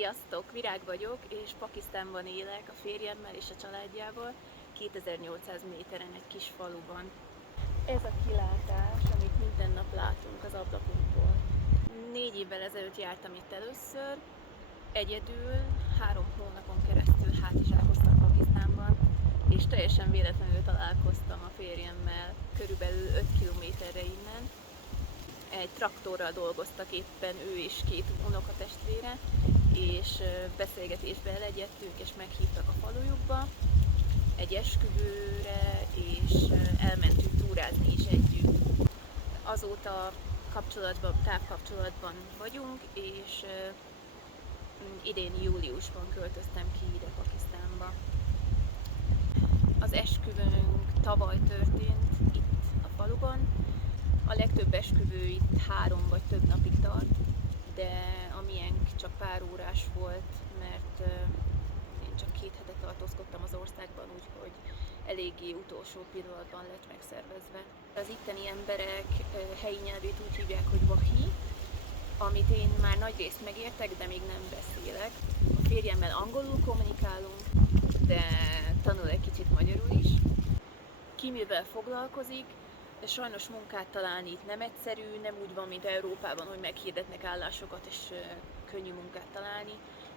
Sziasztok! Virág vagyok, és Pakisztánban élek a férjemmel és a családjával, 2800 méteren egy kis faluban. Ez a kilátás, amit minden nap látunk az ablakunkból. 4 évvel ezelőtt jártam itt először, egyedül, 3 hónapon keresztül hátizsákoztam Pakisztánban, és teljesen véletlenül találkoztam a férjemmel körülbelül 5 kilométerre innen. Egy traktorral dolgoztak éppen ő és 2 unokatestvére, és beszélgetésbe elegyedtünk, és meghívtak a falujukba egy esküvőre, és elmentünk túrázni is együtt. Azóta távkapcsolatban vagyunk, és idén júliusban költöztem ki ide Pakisztánba. Az esküvőnk tavaly történt itt a faluban. A legtöbb esküvő itt 3 vagy több napig tart, de a miénk csak pár órás volt, mert én csak 2 hete tartózkodtam az országban, úgyhogy eléggé utolsó pillanatban lett megszervezve. Az itteni emberek helyi nyelvét úgy hívják, hogy wahi, amit én már nagyrészt megértek, de még nem beszélek. A férjemmel angolul kommunikálunk, de tanul egy kicsit magyarul is. Ki mivel foglalkozik, de sajnos munkát találni itt nem egyszerű, nem úgy van, mint Európában, hogy meghirdetnek állásokat és könnyű munkát találni,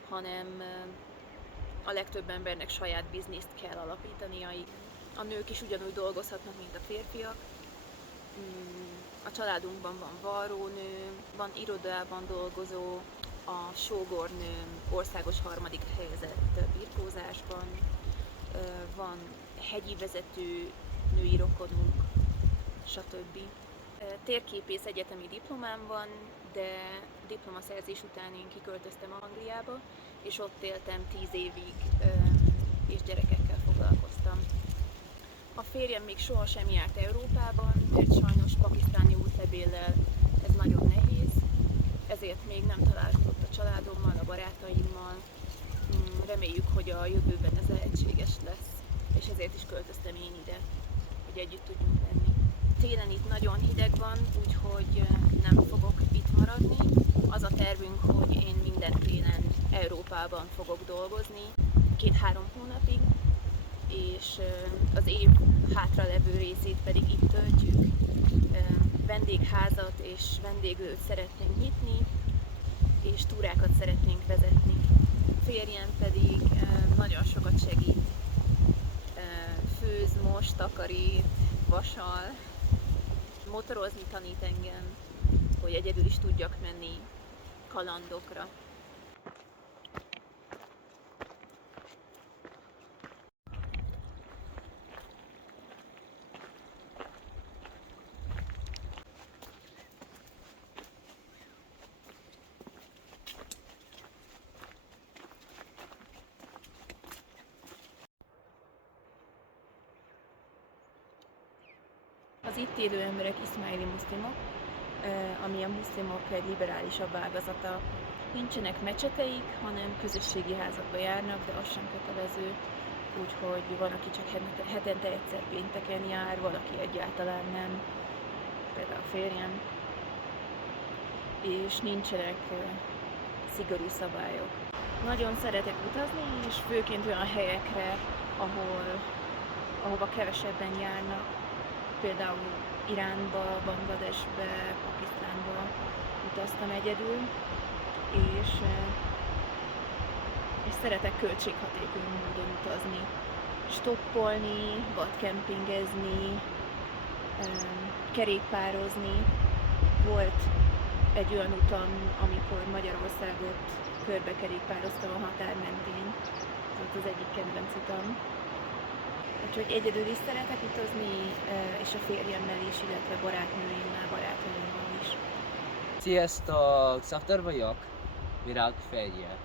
hanem a legtöbb embernek saját bizniszt kell alapítania. A nők is ugyanúgy dolgozhatnak, mint a férfiak. A családunkban van varrónő, van irodában dolgozó, a sógornőm országos 3. helyezett birkózásban, van hegyi vezető női rokonunk, stb. Térképész egyetemi diplomám van, de diplomaszerzés után én kiköltöztem Angliába, és ott éltem 10 évig, és gyerekekkel foglalkoztam. A férjem még sohasem járt Európában, mert sajnos pakisztáni útlevéllel ez nagyon nehéz, ezért még nem találkozott a családommal, a barátaimmal. Reméljük, hogy a jövőben ez lehetséges lesz, és ezért is költöztem én ide, hogy együtt tudjunk lenni. Télen itt nagyon hideg van, úgyhogy nem fogok itt maradni. Az a tervünk, hogy én minden télen Európában fogok dolgozni, 2-3 hónapig, és az év hátralevő részét pedig itt töltjük. Vendégházat és vendéglőt szeretnénk nyitni, és túrákat szeretnénk vezetni. Férjem pedig nagyon sokat segít. Főz, mos, takarít, vasal. Motorozni tanít engem, hogy egyedül is tudjak menni kalandokra. Az itt élő emberek iszmáili muszlimok, ami a muszlimok egy liberálisabb ágazata. Nincsenek mecseteik, hanem közösségi házakba járnak, de az sem kötelező, úgyhogy van, aki csak hetente egyszer pénteken jár, valaki egyáltalán nem, például a férjem, és nincsenek szigorú szabályok. Nagyon szeretek utazni, és főként olyan helyekre, ahova kevesebben járnak. Például Iránba, Bangladesbe, Pakisztánba utaztam egyedül, és szeretek költséghatékony módon utazni. Stoppolni, vadkempingezni, kerékpározni. Volt egy olyan utam, amikor Magyarországot körbe kerékpároztam a határ mentén. Ez volt az egyik kedvenc utam. Úgyhogy egyedül is szeretek utazni, és a férjemmel is, illetve barátaimmal is. Sziasztok! Szaftar vagyok, Virág férje.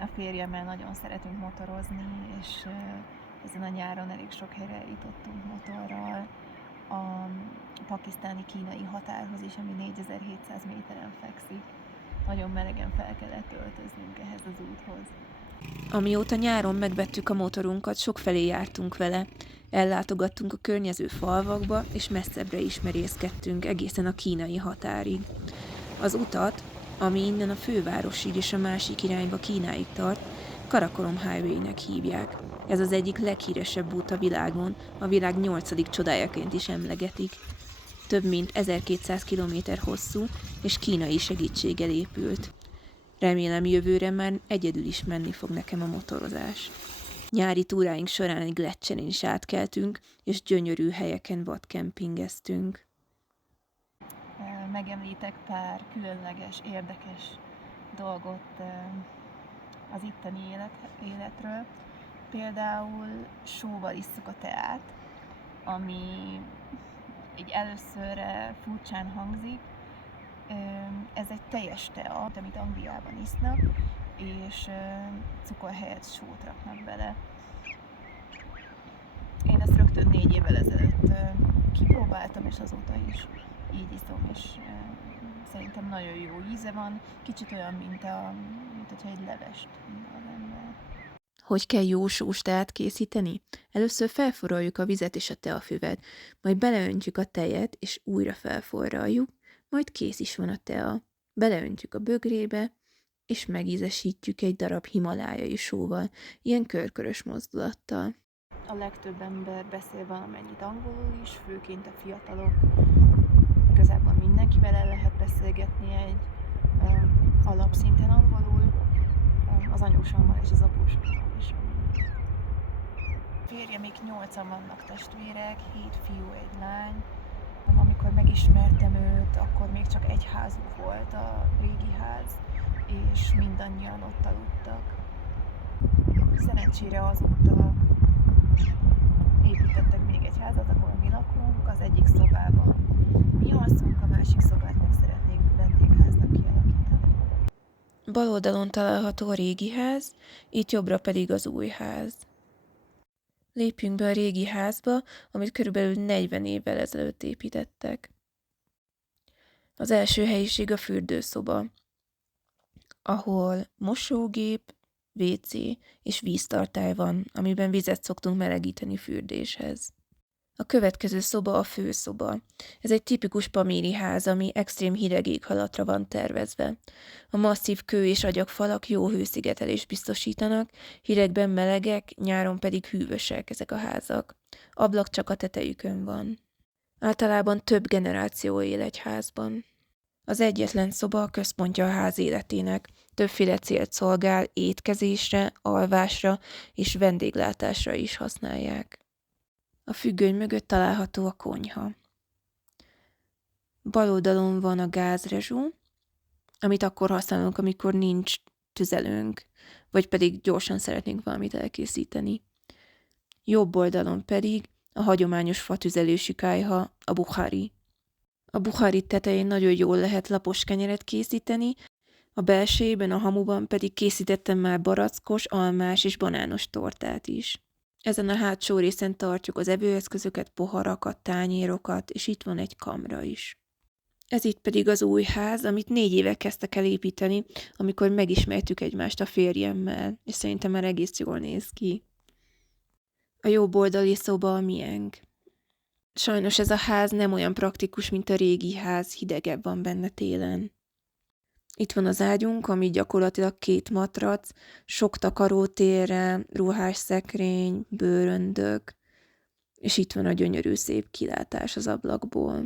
A férjemmel nagyon szeretünk motorozni, és ezen a nyáron elég sok helyre eljutottunk motorral. A pakisztáni-kínai határhoz is, ami 4700 méteren fekszik. nagyon melegen fel kellett öltöznünk ehhez az úthoz. Amióta nyáron megvettük a motorunkat, sokfelé jártunk vele. Ellátogattunk a környező falvakba, és messzebbre is merészkedtünk egészen a kínai határig. Az utat, ami innen a fővárosig és a másik irányba Kínáig tart, Karakorum Highway-nek hívják. Ez az egyik leghíresebb út a világon, a világ 8. csodájaként is emlegetik. Több mint 1200 km hosszú, és kínai segítséggel épült. Remélem jövőre már egyedül is menni fog nekem a motorozás. Nyári túráink során egy gletszeren is átkeltünk, és gyönyörű helyeken vadkempingeztünk. Megemlítek pár különleges, érdekes dolgot az itteni életről. Például sóval isszuk a teát, ami így előszörre furcsán hangzik. Ez egy teljes tea, amit Angliában isznak, és cukor helyett sót raknak bele. Én ezt rögtön 4 évvel ezelőtt kipróbáltam, és azóta is így iszom, és szerintem nagyon jó íze van. Kicsit olyan, mint hogyha egy levest inna az ember. Hogy kell jó sós teát készíteni? Először felforraljuk a vizet és a teafüvet, majd beleöntjük a tejet, és újra felforraljuk, majd kész is van a tea. Beleöntjük a bögrébe, és megízesítjük egy darab himalájai sóval, ilyen körkörös mozdulattal. A legtöbb ember beszél valamennyit angolul is, főként a fiatalok. Igazából mindenkivel el lehet beszélgetni egy alapszinten angolul, az anyósommal és az apósommal is. Férjemik 8-an vannak testvérek, 7 fiú, egy lány. Amikor megismertem őt, akkor még csak egy házuk volt, a régi ház, és mindannyian ott aludtak. Szerencsére azóta építettek még egy házat, ahol mi lakunk, az egyik szobában mi alszunk, a másik szobát meg szeretnénk vendégháznak kialakítani. Bal oldalon található a régi ház, itt jobbra pedig az új ház. Lépjünk be a régi házba, amit körülbelül 40 évvel ezelőtt építettek. Az első helyiség a fürdőszoba, ahol mosógép, WC és víztartály van, amiben vizet szoktunk melegíteni fürdéshez. A következő szoba a főszoba. Ez egy tipikus pamíri ház, ami extrém hideg éghajlatra van tervezve. A masszív kő és agyagfalak jó hőszigetelést biztosítanak, hidegben melegek, nyáron pedig hűvösek ezek a házak. Ablak csak a tetejükön van. Általában több generáció él egy házban. Az egyetlen szoba a központja a ház életének. Többféle célt szolgál, étkezésre, alvásra és vendéglátásra is használják. A függöny mögött található a konyha. Bal oldalon van a gázrezsó, amit akkor használunk, amikor nincs tüzelőnk, vagy pedig gyorsan szeretnénk valamit elkészíteni. Jobb oldalon pedig a hagyományos fatüzelésű kályha, a bukhari. A bukhari tetején nagyon jól lehet lapos kenyeret készíteni, a belsejében, a hamuban pedig készítettem már barackos, almás és banános tortát is. Ezen a hátsó részen tartjuk az evőeszközöket, poharakat, tányérokat, és itt van egy kamra is. Ez itt pedig az új ház, amit 4 éve kezdtek el építeni, amikor megismertük egymást a férjemmel, és szerintem már egész jól néz ki. A jobb oldali szoba a miénk. Sajnos ez a ház nem olyan praktikus, mint a régi ház, hidegebb van benne télen. Itt van az ágyunk, ami gyakorlatilag 2 matrac, sok takarótérre, ruhásszekrény, bőröndök, és itt van a gyönyörű szép kilátás az ablakból.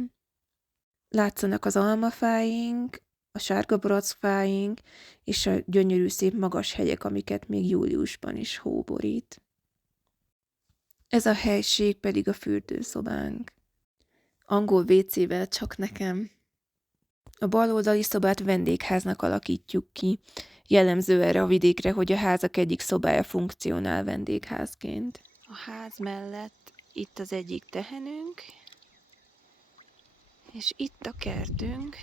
Látszanak az almafáink, a sárga barackfáink, és a gyönyörű szép magas hegyek, amiket még júliusban is hó borít. Ez a helység pedig a fürdőszobánk. Angol WC-vel csak nekem. A baloldali szobát vendégháznak alakítjuk ki. Jellemző erre a vidékre, hogy a házak egyik szobája funkcionál vendégházként. A ház mellett itt az egyik tehenünk, és itt a kertünk,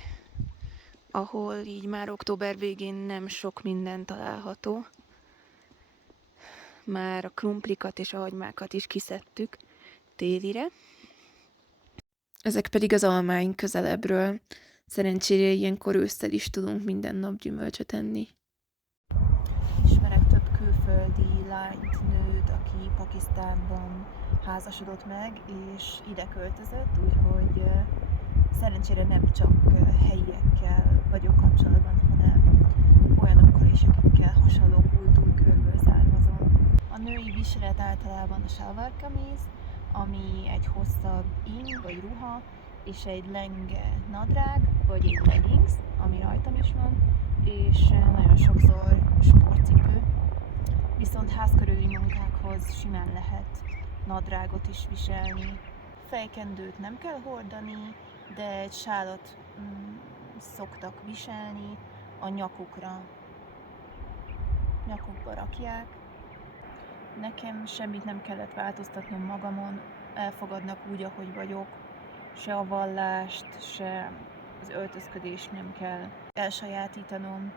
ahol így már október végén nem sok minden található. Már a krumplikat és a hagymákat is kiszedtük télire. Ezek pedig az almáink közelebbről. Szerencsére ilyenkor ősszel is tudunk minden nap gyümölcsöt enni. Ismerek több külföldi lányt, nőt, aki Pakisztánban házasodott meg, és ide költözött, úgyhogy szerencsére nem csak helyiekkel vagyok kapcsolatban, hanem olyanokkal is, akikkel hasonló kultúrkörből származom. A női viselet általában a salwar kameez, ami egy hosszabb ing vagy ruha, és egy lenge nadrág, vagy egy leggings, ami rajtam is van, és nagyon sokszor sportcipő. Viszont házkörüli munkákhoz simán lehet nadrágot is viselni. Fejkendőt nem kell hordani, de egy sálat szoktak viselni, a nyakukba rakják. Nekem semmit nem kellett változtatnom magamon, elfogadnak úgy, ahogy vagyok. Se a vallást, se az öltözködést nem kell elsajátítanom.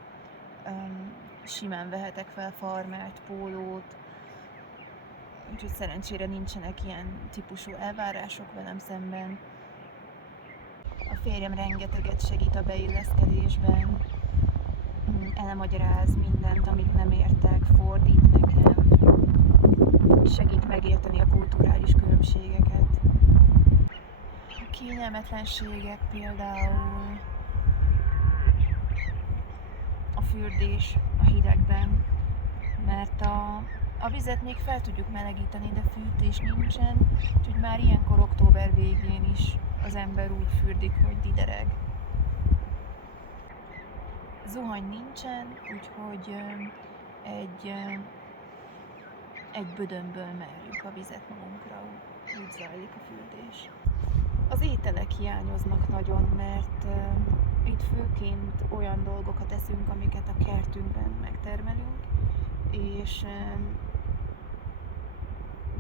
Simán vehetek fel farmert, pólót, úgyhogy szerencsére nincsenek ilyen típusú elvárások velem szemben. A férjem rengeteget segít a beilleszkedésben, elmagyaráz mindent, amit nem értek, fordít nekem, segít megérteni a kulturális különbségeket. A kényelmetlenségek például a fürdés a hidegben, mert a vizet még fel tudjuk melegíteni, de fűtés nincsen, úgyhogy már ilyenkor október végén is az ember úgy fürdik, hogy didereg. Zuhany nincsen, úgyhogy egy bödönből merjük a vizet magunkra, úgy zajlik a fürdés. Az ételek hiányoznak nagyon, mert itt főként olyan dolgokat eszünk, amiket a kertünkben megtermelünk, és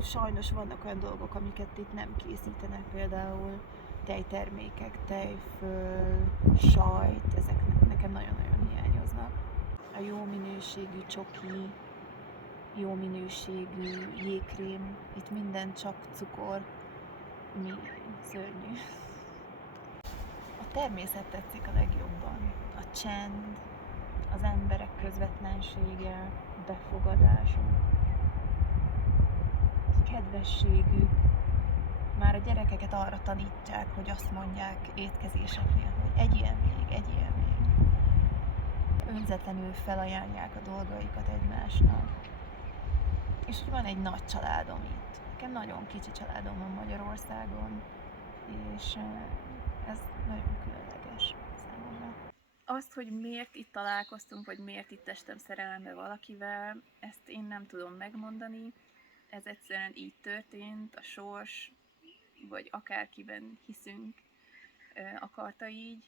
sajnos vannak olyan dolgok, amiket itt nem készítenek, például tejtermékek, tejföl, sajt, ezek nekem nagyon-nagyon hiányoznak. A jó minőségű csoki, jó minőségű jégkrém, itt minden csak cukor, mi szörnyű. A természet tetszik a legjobban. A csend, az emberek közvetlensége, befogadásuk, kedvességük. Már a gyerekeket arra tanítják, hogy azt mondják étkezéseknél, hogy egyél még. Önzetlenül felajánlják a dolgaikat egymásnak. És hogy van egy nagy családom itt. Nekem nagyon kicsi családom van Magyarországon, és ez nagyon különleges számomra. Azt, hogy miért itt találkoztunk, vagy miért itt estem szerelembe valakivel, ezt én nem tudom megmondani. Ez egyszerűen így történt, a sors, vagy akárkiben hiszünk, akarta így.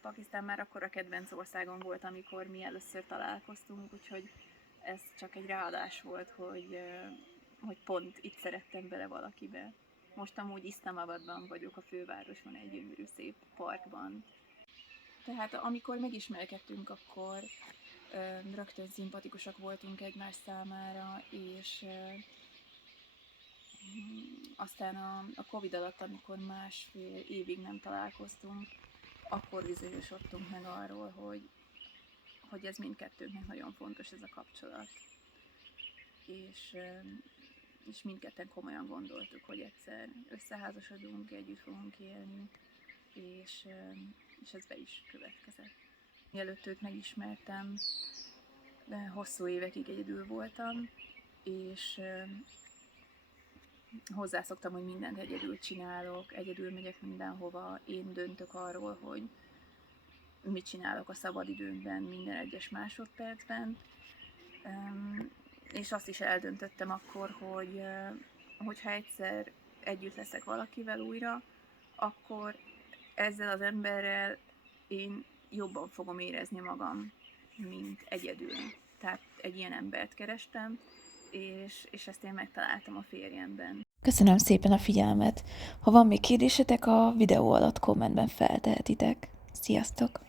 Pakisztán már akkor a kedvenc országom volt, amikor mi először találkoztunk, úgyhogy ez csak egy ráadás volt, hogy pont itt szerettem bele valakibe. Most amúgy Iszlamabadban vagyok, a fővárosban, egy gyönyörű szép parkban. Tehát amikor megismerkedtünk, akkor rögtön szimpatikusak voltunk egymás számára, és aztán a Covid alatt, amikor másfél évig nem találkoztunk, akkor bizonyosodtunk meg arról, hogy ez mindkettőnknek nagyon fontos, ez a kapcsolat. És mindketten komolyan gondoltuk, hogy egyszer összeházasodunk, együtt fogunk élni, és ez be is következett. Mielőtt őt megismertem, de hosszú évekig egyedül voltam, és hozzászoktam, hogy mindent egyedül csinálok, egyedül megyek mindenhova, én döntök arról, hogy mit csinálok a szabadidőmben minden egyes másodpercben, és azt is eldöntöttem akkor, hogyha egyszer együtt leszek valakivel újra, akkor ezzel az emberrel én jobban fogom érezni magam, mint egyedül. Tehát egy ilyen embert kerestem, és ezt én megtaláltam a férjemben. Köszönöm szépen a figyelmet! Ha van még kérdésetek, a videó alatt kommentben feltehetitek. Sziasztok!